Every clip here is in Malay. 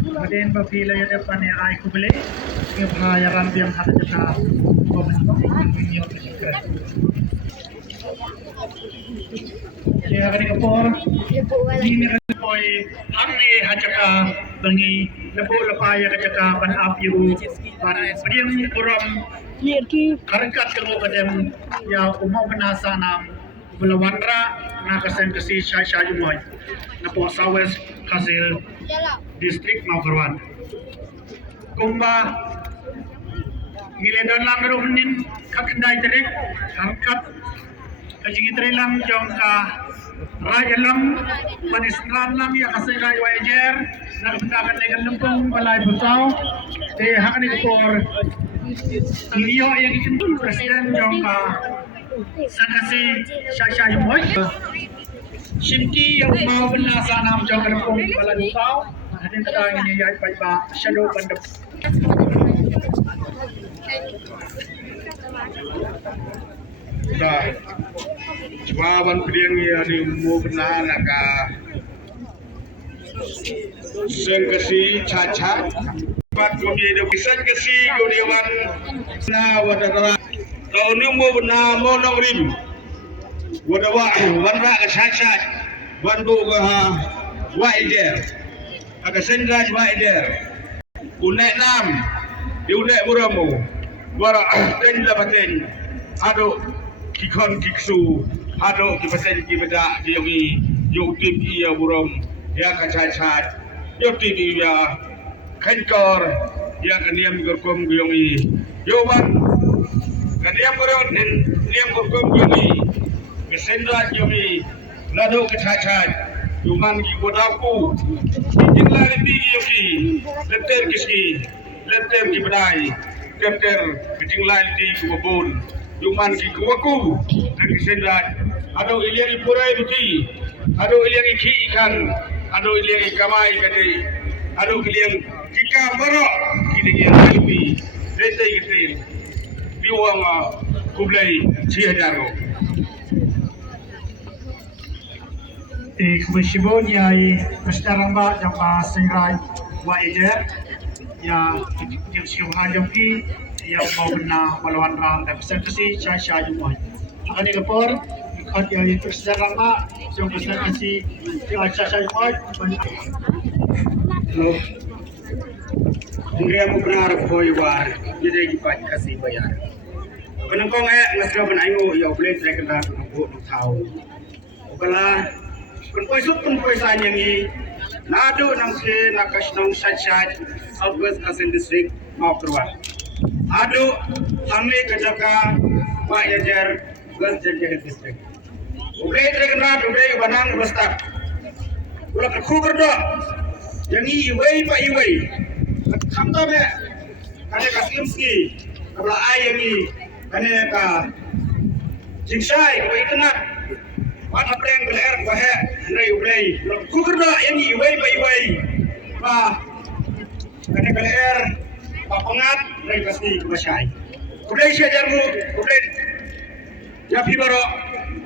Kemudian apabila ya depan ya ai kubeli, ke bahaya rambiang hati kita komentar ya kali kapor ini koi hamne hajaka bangi lepo lepaya kajaka pan apiu pan pediang uram karangkat kemo kadem ya umau benasa nam belawandra na kasen kasi syai moy na po sawes kasil distrik Maukarwan kumba ngiledan lang ruhnin kakendai terik karangkat kajing itri lang jong ka raya lang panisran lang ya kasi raya wajer nagpundakan dengan lempung balai butau te hakan ikor iyo yang isintul presiden jong ka sakasi syai moy Shinki yang mau benasa nam jong lempung balai butau hadin katang ini ya pa shadow pandap dah jawaban pediang ya ni mau benar ka sengkasi caca pat kami ada bisa kasi guriwan na wadara kau ni mau benar mau nongrim wadawa wanra ka caca bantu ka waider aga sendraj waider unek nam di unek muramu wara den labaten ado kikon kiksu ado kipasen kibeda yogi youtip iya burom ya kacachat youtip iya kankor ya kaniam gorkom yogi yoban kaniam burom niam gorkom yogi kesendra yogi lado kacachat yuman ki godaku jinglari di yogi letter kiski letter kibedai letter jinglari di kubun Juman ki kuwaku nagi sendat ado iliang ipurai buti ado iliang iki ikan ado iliang ikamai kade ado iliang jika marok kini yang lebih dete gitu biwang kublai ciadaro kemudian ya sekarang mbak japa singrai wajar ya yang siapa jampi yang mau benar melawan rang dan presentasi saya jual. Akan dikepor, ikut yang presiden lama, yang presentasi yang saya jual. Loh, dia mau benar boywar, jadi kita kasih bayar. Kenapa ngasih benayu ya boleh terkena buat tahu. Kalau penpoy sanyangi, nado nang se nakas nang sajat Southwest Asian District Maukarwan. Ado hamne kajaka Pak Yajar West Jajah District. Udah terkenal udah banang bestak. Ulah kerja do. Yang iway Pak iway. Kamta me. Kane kasimski. Kabla ayangi kane ka jingsai ko itna. Wana preng beler bahe ndai ublai. Kerja do yang iway Pak iway. Pak kane beler papangat dari pasti masai. Udah saya jamu, udah japi baro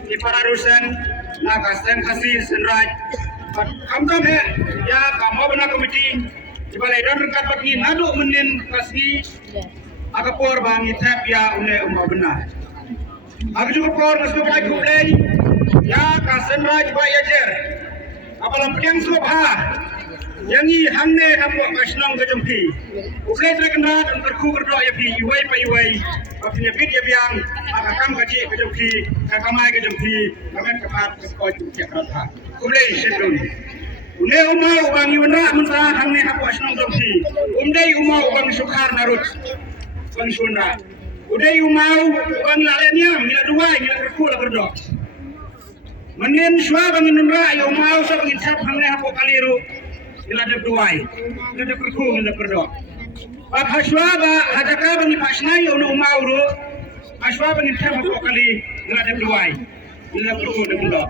di pararusan nakasen kasih senraj. Kamtam he ya kamu benar komiti di balai dan rekat bagi nado menin kasih agapor bangi tap ya une umau benar. Aku juga por masuk lagi udah ya kasen raj bayajer. Apalam piang subha. Yangi hamne hambo kasnong gajumpi. Ukai terkenal dan terku berdoa ya pi iwai pa iwai. Apinya bid ya biang akam gaji gajumpi, kakamai gajumpi, kamen kapat kau cek rata. Kulai sedun. Une umau bangi wana mentah hamne hambo kasnong gajumpi. Umdai umau bangi sukar narut. Bangi sunda. Udai umau bangi lalenya mila dua mila terku lah berdoa. Menin shwa bangi nunra ya umau sa bangi tap hamne hambo kaliru. Ila duai, ila perku, ila perdo. Ab haswaba hadaka bani pasnai ono umauru, haswaba ni tamu kali ila duai. Bila perlu dengan dok.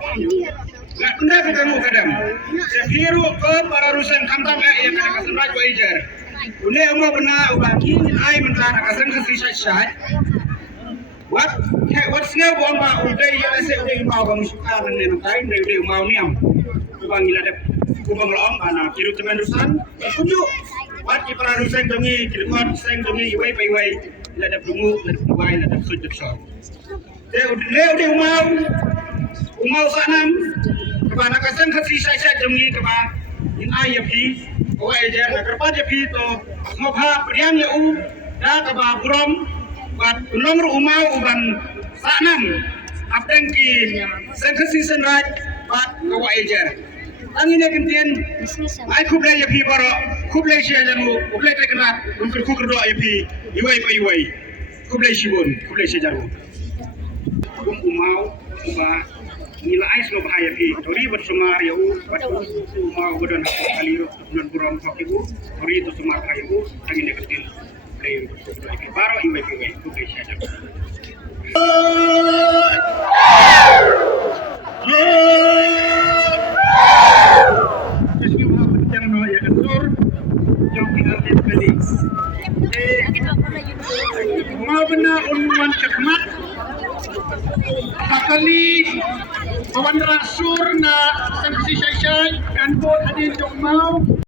Nak kena ketemu kadang. Sehiru ke para rusen kantam yang ada kesenraj wajar. Ule umma benar ubaki ai mentah akasan kesisat syat. What's now going on? Uday ya se uday mau bang suka dengan kain dari uday mau niam. Kubang gila dep kubang long ana kiru teman rusan. Tunjuk. Wat ki para rusen dongi kirkot seng dongi iwai pai wai. La dep dungu la dep wai la dep sujud syot. Uday umau sanam kepada kasan kesisat syat dongi keba in ai yapi. Oke je na kerpa je pi to ngobha priang ya u da keba burom bat nomor umau uban sanam apeng ki sengkesi senraj bat kawa ejer angin ne kentien ai kuble ya pi baro kuble shi janu kuble tekrat untuk kukerdo ya pi iwai pa iwai kuble shi bon kuble shi jaru umau uba nila ais no bahaya pi tori bersumar ya u umau godon kali non buram pakibu tori to sumar kaya u angin ne kentien baru iwai kuble shi jaru Mau benar unwan khidmat Akali kawan rasur na sanksi syai-syai kan bot hadin jok mau